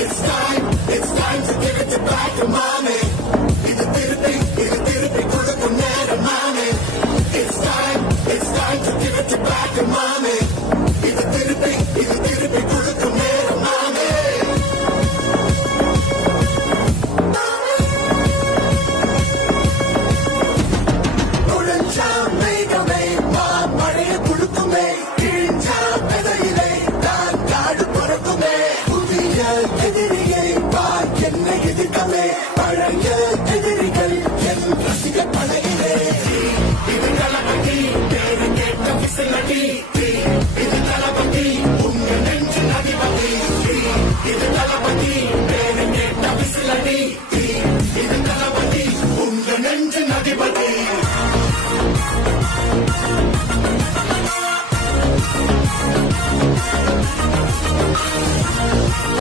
It's time to give it back to mommy. இது திருப்பி கொடுக்கும் நேரம் mommy. It's time to give it back to mommy. இது திருப்பி கொடுக்கும் நேரம் mommy. நுழைஞ்சா மேகமே மழைய கொடுக்குமே, கிழிஞ்சா விதையிலே தான் காடு பிறக்குமே, புதிய எதிரியை என்னை எதிர்க்கவே பழங்க